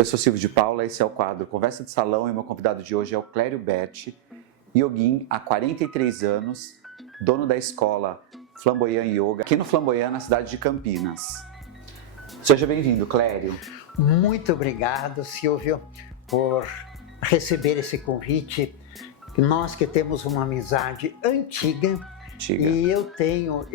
Eu sou Silvio de Paula, esse é o quadro Conversa de Salão e meu convidado de hoje é o Clério Betti, yogin há 43 anos, dono da escola Flamboyant Yoga, aqui no Flamboyant, na cidade de Campinas. Seja bem-vindo, Clério. Muito obrigado, Silvio, por receber esse convite. Nós que temos uma amizade antiga. E eu tenho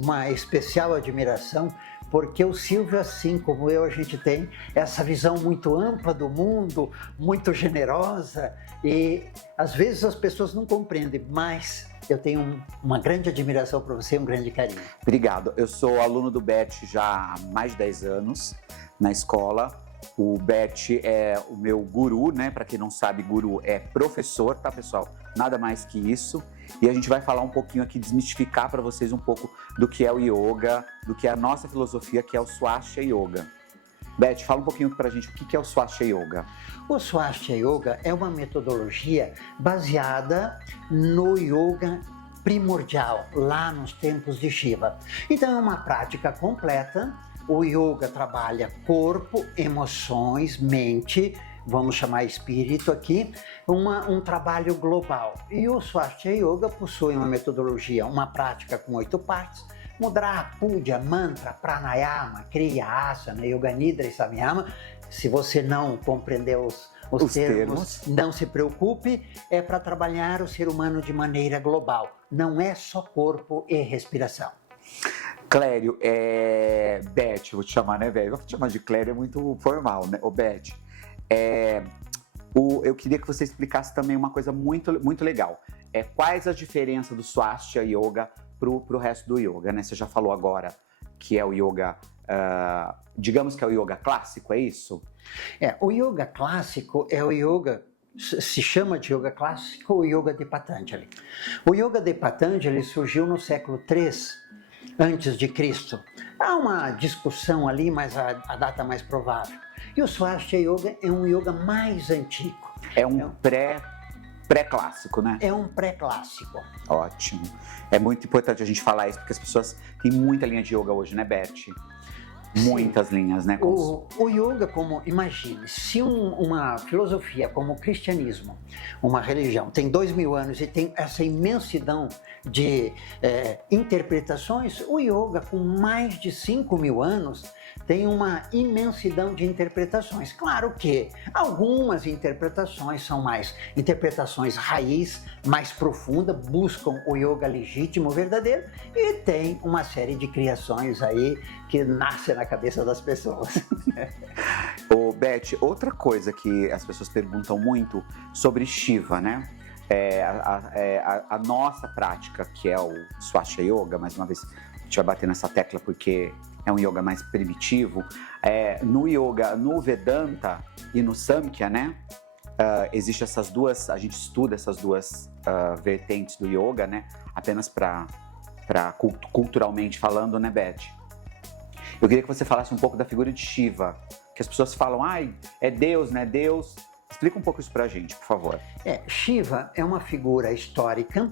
uma especial admiração porque o Silvio, assim como eu, a gente tem essa visão muito ampla do mundo, muito generosa, e às vezes as pessoas não compreendem, mas eu tenho uma grande admiração por você e um grande carinho. Obrigado. Eu sou aluno do Betti já há mais de 10 anos na escola. O Betti é o meu guru, né? Para quem não sabe, guru é professor, tá, pessoal? Nada mais que isso. E a gente vai falar um pouquinho aqui, desmistificar para vocês um pouco do que é o yoga, do que é a nossa filosofia, que é o Swastika Yoga. Betti, fala um pouquinho pra gente o que é o Swastika Yoga. O Swastika Yoga é uma metodologia baseada no yoga primordial, lá nos tempos de Shiva. Então é uma prática completa. O yoga trabalha corpo, emoções, mente, vamos chamar espírito aqui, um trabalho global. E o Swastika Yoga possui uma metodologia, uma prática com 8 partes: Mudra, Puja, Mantra, Pranayama, Kriya, Asana, Yoga Nidra e Samyama. Se você não compreendeu os termos, não se preocupe, é para trabalhar o ser humano de maneira global. Não é só corpo e respiração. Clério, Betti, vou te chamar, né, velho? Vou te chamar de Clério, é muito formal, né? Ô, Betti, eu queria que você explicasse também uma coisa muito, muito legal. Quais as diferenças do Swastika Yoga pro resto do yoga, né? Você já falou agora que é o yoga, digamos que é o yoga clássico, é isso? O yoga clássico é o yoga, se chama de yoga clássico, o yoga de Patanjali. O yoga de Patanjali surgiu no século III antes de Cristo. Há uma discussão ali, mas a data mais provável. E o Swastika Yoga é um yoga mais antigo. É um pré-clássico, né? É um pré-clássico. Ótimo. É muito importante a gente falar isso, porque as pessoas têm muita linha de yoga hoje, né, Betti? Muitas linhas, né? O yoga, imagine, se uma filosofia como o cristianismo, uma religião, tem 2000 anos e tem essa imensidão de interpretações, o yoga, com mais de 5000 anos, tem uma imensidão de interpretações. Claro que algumas interpretações são mais interpretações raiz, mais profunda, buscam o yoga legítimo, verdadeiro, e tem uma série de criações aí que nascem na cabeça das pessoas. Ô, Betti, outra coisa que as pessoas perguntam muito sobre Shiva, né? A nossa prática, que é o Swastika Yoga, mais uma vez a gente vai bater nessa tecla porque é um yoga mais primitivo. No yoga, no Vedanta e no Samkhya, né? Existe essas duas, a gente estuda essas duas vertentes do yoga, né? Apenas para culturalmente falando, né, Betti? Eu queria que você falasse um pouco da figura de Shiva, que as pessoas falam, é Deus, né? Deus. Explica um pouco isso pra gente, por favor. Shiva é uma figura histórica,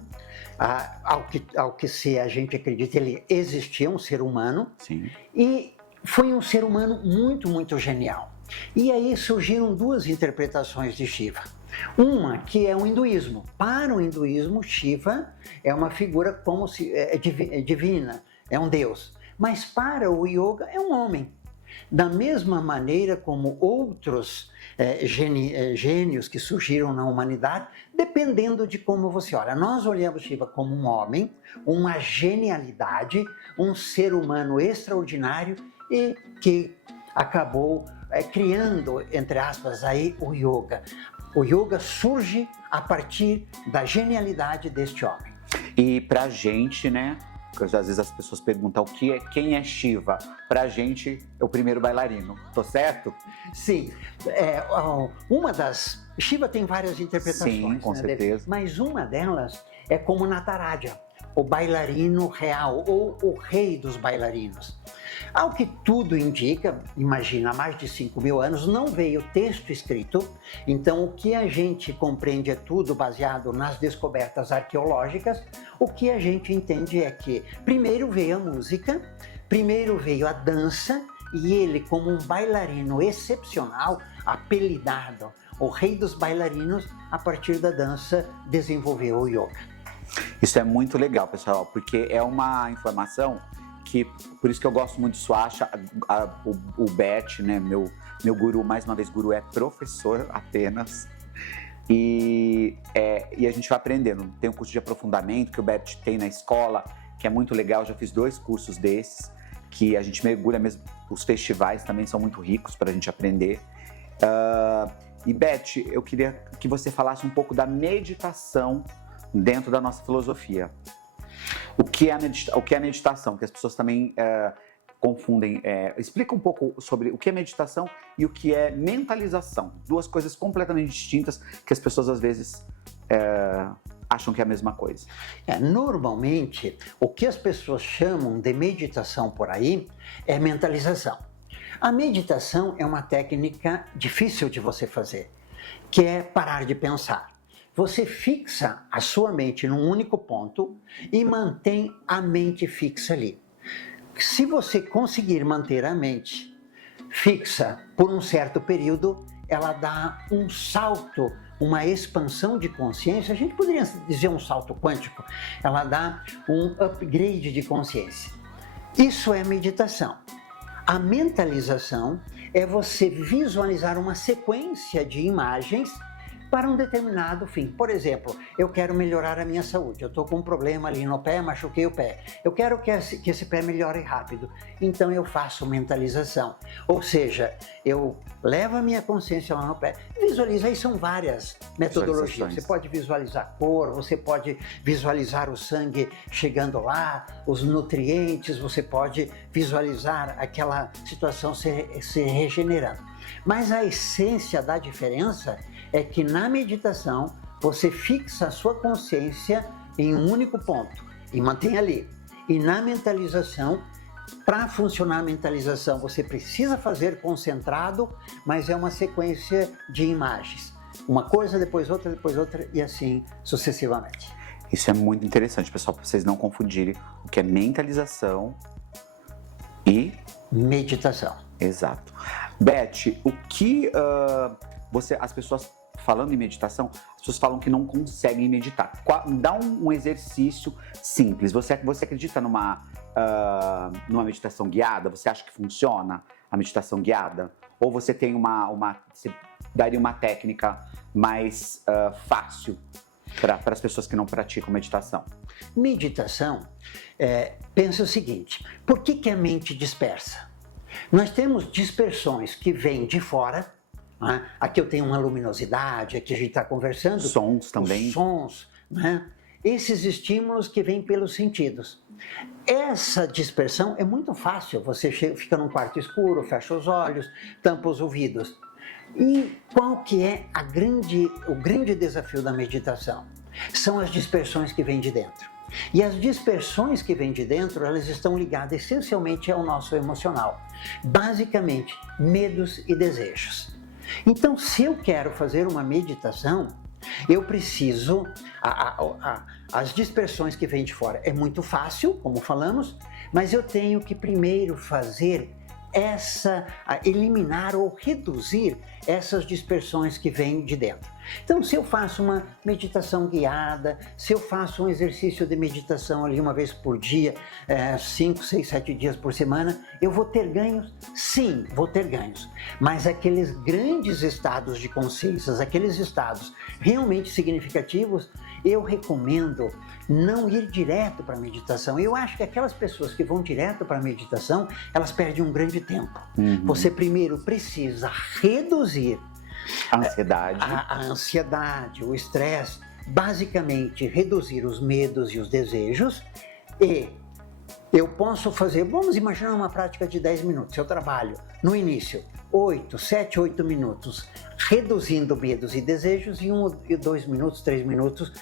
ao que a gente acredita, ele existia, um ser humano. Sim. E foi um ser humano muito, muito genial. E aí surgiram duas interpretações de Shiva. Uma que é o hinduísmo. Para o hinduísmo, Shiva é uma figura como se divina, é um deus. Mas para o yoga é um homem. Da mesma maneira como outros gênios que surgiram na humanidade, dependendo de como você olha. Nós olhamos Shiva como um homem, uma genialidade, um ser humano extraordinário e que acabou criando, entre aspas, aí o yoga. O yoga surge a partir da genialidade deste homem. E pra gente, né? Porque às vezes as pessoas perguntam quem é Shiva. Pra gente, é o primeiro bailarino. Tô certo? Sim. Shiva tem várias interpretações. Sim, com certeza. Mas uma delas é como Nataraja, o bailarino real, ou o rei dos bailarinos. Ao que tudo indica, imagina, há mais de 5000 anos não veio texto escrito, então o que a gente compreende é tudo baseado nas descobertas arqueológicas. O que a gente entende é que primeiro veio a música, primeiro veio a dança e ele, como um bailarino excepcional, apelidado o rei dos bailarinos, a partir da dança desenvolveu o yoga. Isso é muito legal, pessoal, porque é uma informação que, por isso que eu gosto muito de Swasha, o Beth, né, meu guru, mais uma vez, guru é professor apenas, e a gente vai aprendendo. Tem um curso de aprofundamento que o Beth tem na escola, que é muito legal, já fiz 2 cursos desses, que a gente mergulha mesmo, os festivais também são muito ricos para a gente aprender. E Beth, eu queria que você falasse um pouco da meditação dentro da nossa filosofia. O que é a meditação? Que as pessoas também confundem. Explica um pouco sobre o que é meditação e o que é mentalização. 2 coisas completamente distintas que as pessoas às vezes acham que é a mesma coisa. Normalmente, o que as pessoas chamam de meditação por aí é mentalização. A meditação é uma técnica difícil de você fazer, que é parar de pensar. Você fixa a sua mente num único ponto e mantém a mente fixa ali. Se você conseguir manter a mente fixa por um certo período, ela dá um salto, uma expansão de consciência, a gente poderia dizer um salto quântico, ela dá um upgrade de consciência. Isso é meditação. A mentalização é você visualizar uma sequência de imagens para um determinado fim. Por exemplo, eu quero melhorar a minha saúde, eu estou com um problema ali no pé, machuquei o pé. Eu quero que esse pé melhore rápido, então eu faço mentalização. Ou seja, eu levo a minha consciência lá no pé, visualizo, aí são várias metodologias. Você pode visualizar a cor, você pode visualizar o sangue chegando lá, os nutrientes, você pode visualizar aquela situação se regenerando. Mas a essência da diferença é que na meditação você fixa a sua consciência em um único ponto e mantém ali. E na mentalização, para funcionar a mentalização, você precisa fazer concentrado, mas é uma sequência de imagens. Uma coisa, depois outra e assim sucessivamente. Isso é muito interessante, pessoal, para vocês não confundirem o que é mentalização e meditação. Exato. Beth, o que as pessoas falando em meditação, as pessoas falam que não conseguem meditar. Dá um exercício simples. Você acredita numa meditação guiada? Você acha que funciona a meditação guiada? Ou você tem você daria uma técnica mais fácil para as pessoas que não praticam meditação? Meditação, pensa o seguinte, por que a mente dispersa? Nós temos dispersões que vêm de fora. Aqui eu tenho uma luminosidade, aqui a gente está conversando. Sons também. Os sons, né? Esses estímulos que vêm pelos sentidos. Essa dispersão é muito fácil. Você fica num quarto escuro, fecha os olhos, tampa os ouvidos. E qual que é o grande desafio da meditação? São as dispersões que vêm de dentro. E as dispersões que vêm de dentro, elas estão ligadas essencialmente ao nosso emocional. Basicamente, medos e desejos. Então, se eu quero fazer uma meditação, eu preciso... As dispersões que vêm de fora é muito fácil, como falamos, mas eu tenho que primeiro fazer eliminar ou reduzir essas dispersões que vêm de dentro. Então, se eu faço uma meditação guiada, se eu faço um exercício de meditação ali uma vez por dia, 5, 6, 7 dias por semana, eu vou ter ganhos? Sim, vou ter ganhos. Mas aqueles grandes estados de consciência, aqueles estados realmente significativos, eu recomendo não ir direto para a meditação. Eu acho que aquelas pessoas que vão direto para a meditação, elas perdem um grande tempo. Você primeiro precisa reduzir a ansiedade, o estresse, basicamente reduzir os medos e os desejos. E eu posso fazer, vamos imaginar uma prática de 10 minutos. Eu trabalho no início 7, 8 minutos reduzindo medos e desejos e 1, 2 minutos, 3 minutos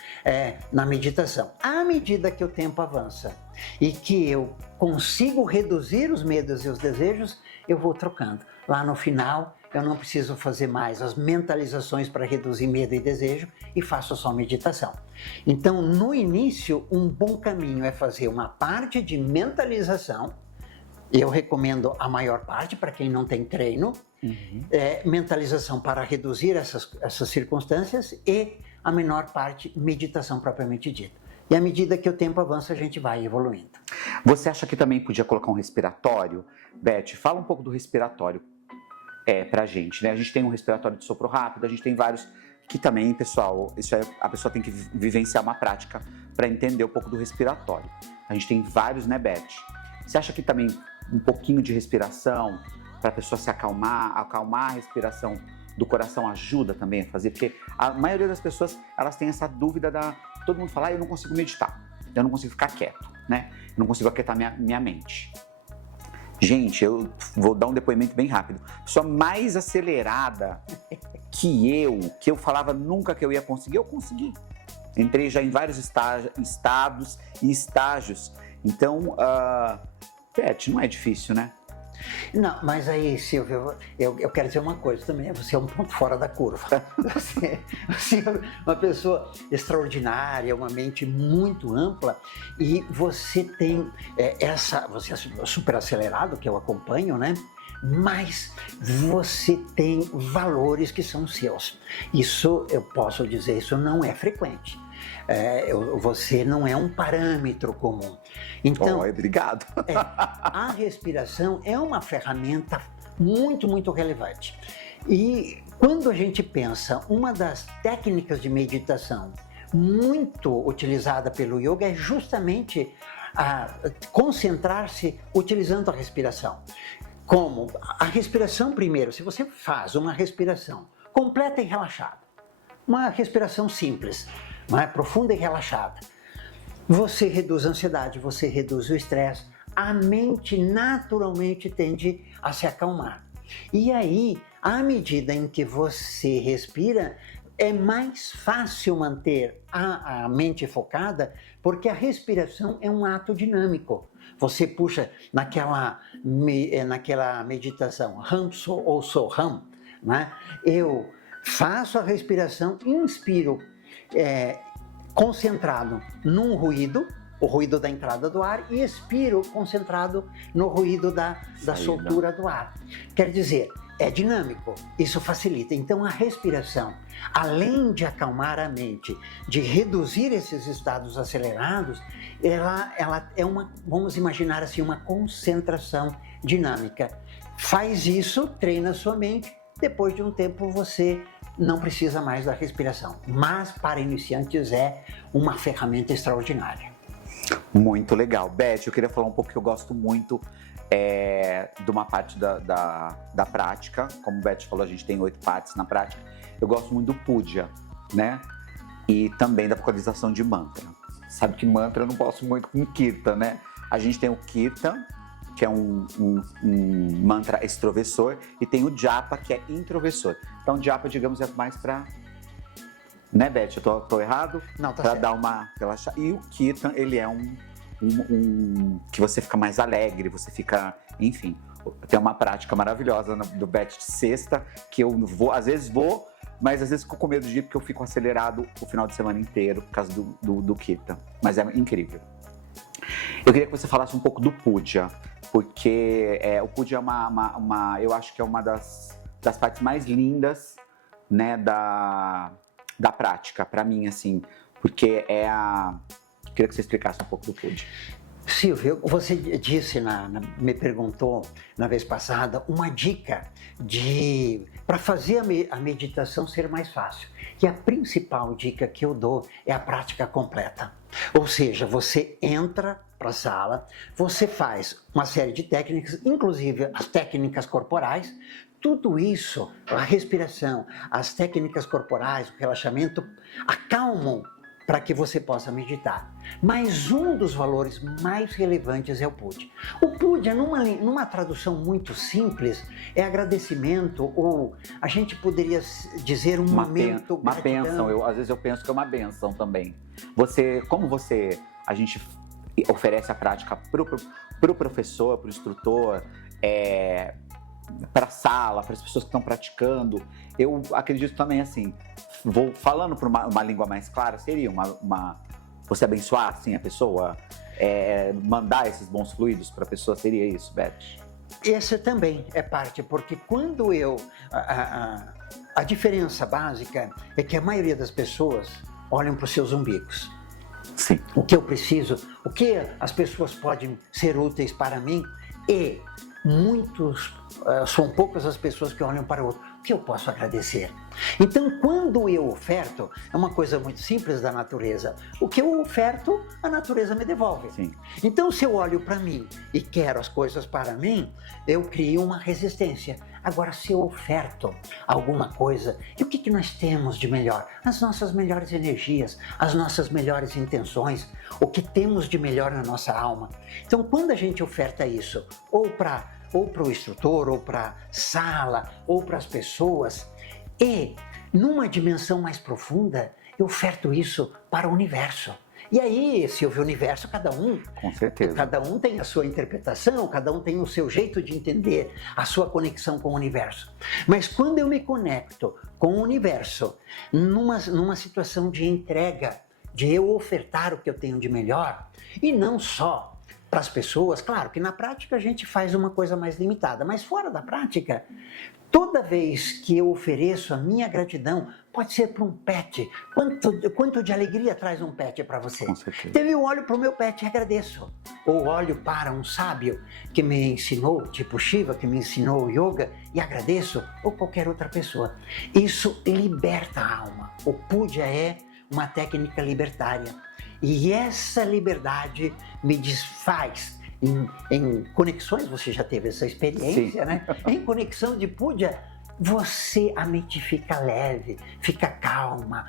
na meditação. À medida que o tempo avança e que eu consigo reduzir os medos e os desejos, eu vou trocando. Lá no final, eu não preciso fazer mais as mentalizações para reduzir medo e desejo e faço só meditação. Então, no início, um bom caminho é fazer uma parte de mentalização Eu recomendo a maior parte para quem não tem treino, mentalização para reduzir essas circunstâncias e a menor parte, meditação propriamente dita. E à medida que o tempo avança, a gente vai evoluindo. Você acha que também podia colocar um respiratório? Beth, fala um pouco do respiratório pra gente, né? A gente tem um respiratório de sopro rápido, a gente tem vários que também, pessoal, a pessoa tem que vivenciar uma prática para entender um pouco do respiratório. A gente tem vários, né, Beth? Você acha que também um pouquinho de respiração para a pessoa se acalmar a respiração do coração ajuda também a fazer? Porque a maioria das pessoas, elas têm essa dúvida todo mundo fala, eu não consigo meditar, eu não consigo ficar quieto, né? Eu não consigo aquietar minha mente. Gente, eu vou dar um depoimento bem rápido. A pessoa mais acelerada que eu falava nunca que eu ia conseguir, eu consegui. Entrei já em vários estados e estágios. Então, Beth, não é difícil, né? Não, mas aí, Silvio, eu quero dizer uma coisa também, você é um ponto fora da curva. Você é uma pessoa extraordinária, uma mente muito ampla e você tem você é super acelerado, que eu acompanho, né? Mas você tem valores que são seus. Isso, eu posso dizer, isso não é frequente. Você não é um parâmetro comum. Então, obrigado. A respiração é uma ferramenta muito, muito relevante. E quando a gente pensa, uma das técnicas de meditação muito utilizada pelo yoga é justamente concentrar-se utilizando a respiração. Como? A respiração primeiro, se você faz uma respiração completa e relaxada, uma respiração simples, profunda e relaxada, você reduz a ansiedade, você reduz o estresse, a mente naturalmente tende a se acalmar. E aí, à medida em que você respira, é mais fácil manter a mente focada, porque a respiração é um ato dinâmico. Você puxa naquela meditação, Hum ou Soham, né? Eu faço a respiração, inspiro concentrado num ruído, o ruído da entrada do ar, e expiro concentrado no ruído da soltura do ar. Quer dizer, é dinâmico, isso facilita. Então a respiração, além de acalmar a mente, de reduzir esses estados acelerados, ela é vamos imaginar assim, uma concentração dinâmica. Faz isso, treina a sua mente, depois de um tempo você não precisa mais da respiração. Mas para iniciantes é uma ferramenta extraordinária. Muito legal. Beth, eu queria falar um pouco que eu gosto muito de uma parte da prática. Como o Beth falou, a gente tem 8 partes na prática. Eu gosto muito do puja, né? E também da vocalização de mantra. Sabe que mantra eu não gosto muito com kirtan, né? A gente tem o kirtan, que é um mantra extroversor, e tem o japa, que é introversor. Então, o japa, digamos, é mais para... Né, Beth? Eu tô errado? Não, tá pra certo. Dar uma relaxada. E o kirtan, ele é que você fica mais alegre, você fica... Enfim, tem uma prática maravilhosa do Beth de sexta, que eu às vezes vou, mas às vezes fico com medo de ir, porque eu fico acelerado o final de semana inteiro por causa do kirtan. Mas é incrível. Eu queria que você falasse um pouco do puja, porque o puja é eu acho que é uma das partes mais lindas, né, da prática, para mim, assim, porque Eu queria que você explicasse um pouco do puja. Silvio, você disse, me perguntou na vez passada, uma dica para fazer a meditação ser mais fácil. E a principal dica que eu dou é a prática completa. Ou seja, você entra para a sala, você faz uma série de técnicas, inclusive as técnicas corporais. Tudo isso, a respiração, as técnicas corporais, o relaxamento, acalmam para que você possa meditar. Mas um dos valores mais relevantes é o puja. O puja, numa tradução muito simples, é agradecimento, ou a gente poderia dizer uma bênção. Às vezes eu penso que é uma bênção também. A gente oferece a prática pro professor, pro instrutor, para a sala, para as pessoas que estão praticando. Eu acredito também assim, falando por uma língua mais clara, seria você abençoar assim a pessoa, mandar esses bons fluidos para a pessoa, seria isso, Beth? Esse também é parte, porque quando a diferença básica é que a maioria das pessoas olham para os seus umbigos. Sim. O que eu preciso, o que as pessoas podem ser úteis para mim, e são poucas as pessoas que olham para o outro. O que eu posso agradecer? Então, quando eu oferto, é uma coisa muito simples da natureza. O que eu oferto, a natureza me devolve. Sim. Então, se eu olho para mim e quero as coisas para mim, eu crio uma resistência. Agora, se eu oferto alguma coisa, e o que nós temos de melhor? As nossas melhores energias, as nossas melhores intenções, o que temos de melhor na nossa alma. Então, quando a gente oferta isso, ou para o instrutor, ou para a sala, ou para as pessoas, e numa dimensão mais profunda, eu oferto isso para o universo. E aí, Silvio, o universo, Com certeza. Cada um tem a sua interpretação, cada um tem o seu jeito de entender a sua conexão com o universo. Mas quando eu me conecto com o universo, numa situação de entrega, de eu ofertar o que eu tenho de melhor, e não só para as pessoas, claro que na prática a gente faz uma coisa mais limitada, mas fora da prática, toda vez que eu ofereço a minha gratidão, pode ser para um pet. Quanto de alegria traz um pet para você? Com certeza. Então eu olho para o meu pet e agradeço. Ou olho para um sábio que me ensinou, tipo Shiva, que me ensinou o yoga, e agradeço, ou qualquer outra pessoa. Isso liberta a alma. O puja é uma técnica libertária. E essa liberdade me desfaz em conexões, você já teve essa experiência, Sim. né? Em conexão de puja, a mente fica leve, fica calma,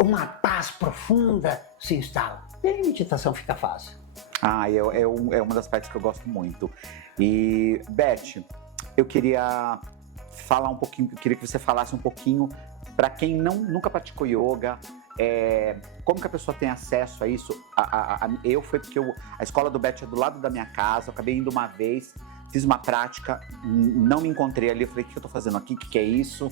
uma paz profunda se instala. E aí a meditação fica fácil. É uma das partes que eu gosto muito. E, Beth, eu queria falar um pouquinho, eu queria que você falasse um pouquinho para quem nunca praticou yoga, como que a pessoa tem acesso a isso? Porque a escola do Beth é do lado da minha casa, eu acabei indo uma vez, fiz uma prática, não me encontrei ali, eu falei, o que eu tô fazendo aqui, o que é isso?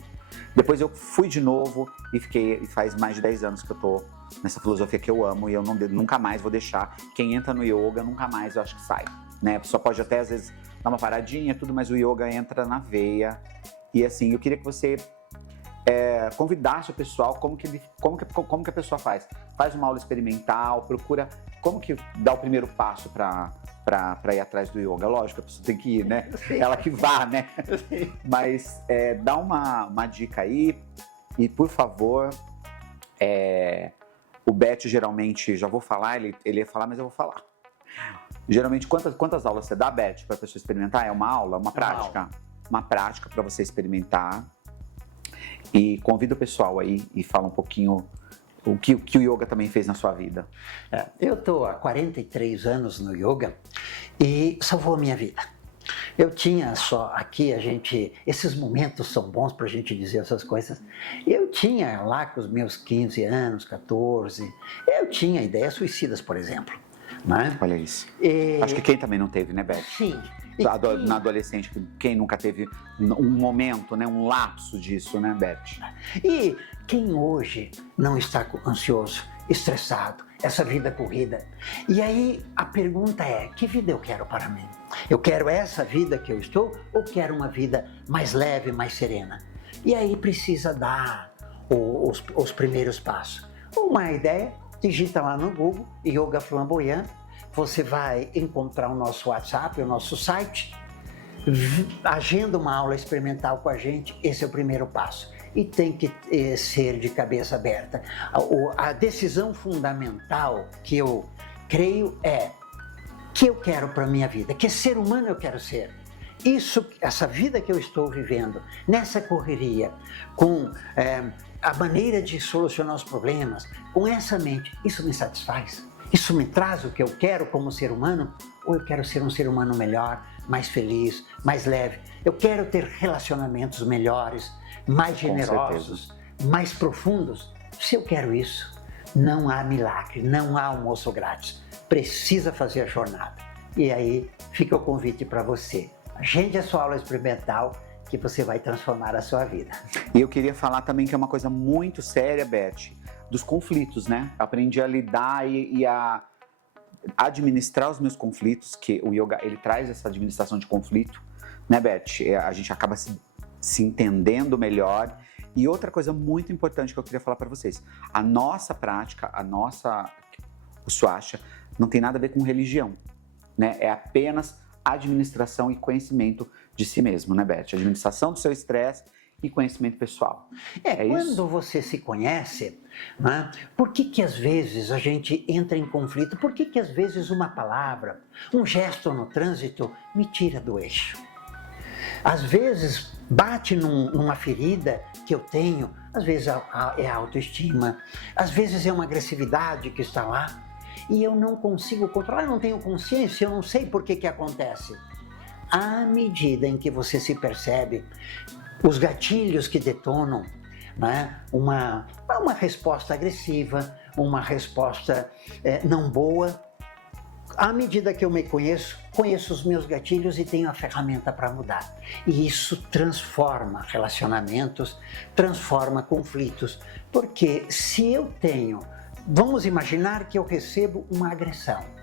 Depois eu fui de novo e faz mais de 10 anos que eu tô nessa filosofia que eu amo e eu nunca mais vou deixar. Quem entra no yoga, nunca mais eu acho que sai, né? A pessoa pode até às vezes dar uma paradinha, tudo, mas o yoga entra na veia. E assim, eu queria que você convidasse o pessoal, como que a pessoa faz? Faz uma aula experimental, procura como que dá o primeiro passo para ir atrás do yoga. Lógico, a pessoa tem que ir, né? Ela que vá, né? Mas dá uma dica aí e, por favor, o Beth geralmente, já vou falar, ele ia falar, mas eu vou falar. Geralmente, quantas aulas você dá, Beth, para a pessoa experimentar? É uma aula, uma prática? Uma prática para você experimentar. E convida o pessoal aí e fala um pouquinho o que o yoga também fez na sua vida. Eu estou há 43 anos no yoga e salvou a minha vida. Eu tinha só aqui, esses momentos são bons para a gente dizer essas coisas. Eu tinha lá com os meus 15 anos, 14, eu tinha ideias suicidas, por exemplo. Né? Olha isso. Acho que quem também não teve, né, Beth? Sim. Na adolescente, quem nunca teve um momento, né, um lapso disso, né, Beth? E quem hoje não está ansioso, estressado, essa vida corrida? E aí a pergunta é, que vida eu quero para mim? Eu quero essa vida que eu estou ou quero uma vida mais leve, mais serena? E aí precisa dar os primeiros passos. Uma ideia, digita lá no Google, Yoga Flamboyant, você vai encontrar o nosso WhatsApp, o nosso site, agenda uma aula experimental com a gente, esse é o primeiro passo. E tem que ser de cabeça aberta. A decisão fundamental que eu creio é que eu quero para a minha vida, que ser humano eu quero ser. Essa vida que eu estou vivendo, nessa correria, com a maneira de solucionar os problemas, com essa mente, isso me satisfaz? Isso me traz o que eu quero como ser humano? Ou eu quero ser um ser humano melhor, mais feliz, mais leve? Eu quero ter relacionamentos melhores, mais generosos, mais profundos? Se eu quero isso, não há milagre, não há almoço grátis. Precisa fazer a jornada. E aí fica o convite para você. Agende a sua aula experimental que você vai transformar a sua vida. E eu queria falar também que é uma coisa muito séria, Beth, dos conflitos, né? Aprendi a lidar e a administrar os meus conflitos, que o yoga, ele traz essa administração de conflito, né, Beth? A gente acaba se entendendo melhor. E outra coisa muito importante que eu queria falar para vocês, a nossa prática, o Swastika, não tem nada a ver com religião, né? É apenas administração e conhecimento de si mesmo, né, Beth? Administração do seu estresse e conhecimento pessoal. Quando isso? você se conhece, né, por que às vezes a gente entra em conflito? Por que às vezes uma palavra, um gesto no trânsito me tira do eixo? Às vezes bate numa ferida que eu tenho, às vezes é a autoestima, às vezes é uma agressividade que está lá e eu não consigo controlar, eu não tenho consciência, eu não sei por que acontece. À medida em que você se percebe, os gatilhos que detonam, né, uma resposta agressiva, uma resposta não boa, à medida que eu me conheço os meus gatilhos e tenho a ferramenta para mudar. E isso transforma relacionamentos, transforma conflitos. Porque se eu tenho, vamos imaginar que eu recebo uma agressão.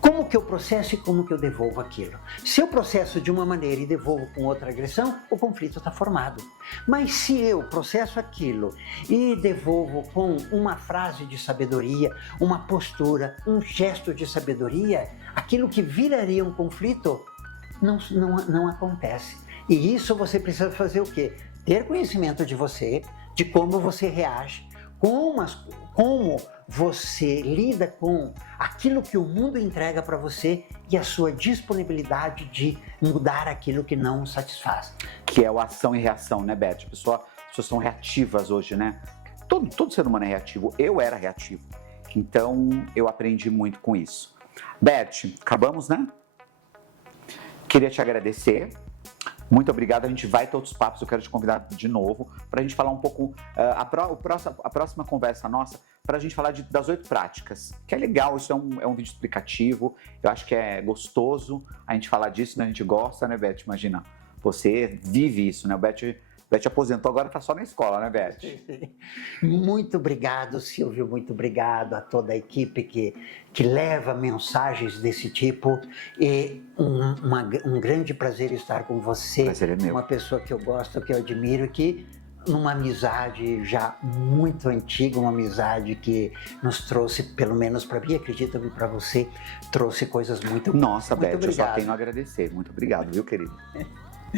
Como que eu processo e como que eu devolvo aquilo? Se eu processo de uma maneira e devolvo com outra agressão, o conflito está formado. Mas se eu processo aquilo e devolvo com uma frase de sabedoria, uma postura, um gesto de sabedoria, aquilo que viraria um conflito não acontece. E isso você precisa fazer o quê? Ter conhecimento de você, de como você reage, como você lida com aquilo que o mundo entrega para você e a sua disponibilidade de mudar aquilo que não satisfaz. Que é o ação e reação, né, Beth? As pessoas são reativas hoje, né? Todo ser humano é reativo. Eu era reativo. Então, eu aprendi muito com isso. Beth, acabamos, né? Queria te agradecer. Muito obrigado, a gente vai ter outros papos, eu quero te convidar de novo para a gente falar um pouco, a próxima conversa nossa, para a gente falar das 8 práticas, que é legal, isso é um vídeo explicativo, eu acho que é gostoso a gente falar disso, né? A gente gosta, né, Beth? Imagina, você vive isso, né? O Beth aposentou, agora está só na escola, né, Beth? Muito obrigado, Silvio, muito obrigado a toda a equipe que leva mensagens desse tipo. E um grande prazer estar com você. Prazer é meu. Uma pessoa que eu gosto, que eu admiro, que numa amizade já muito antiga, uma amizade que nos trouxe, pelo menos para mim, acredito que para você, trouxe coisas muito boas. Nossa, muito Beth, obrigado. Eu só tenho a agradecer. Muito obrigado, viu, querido?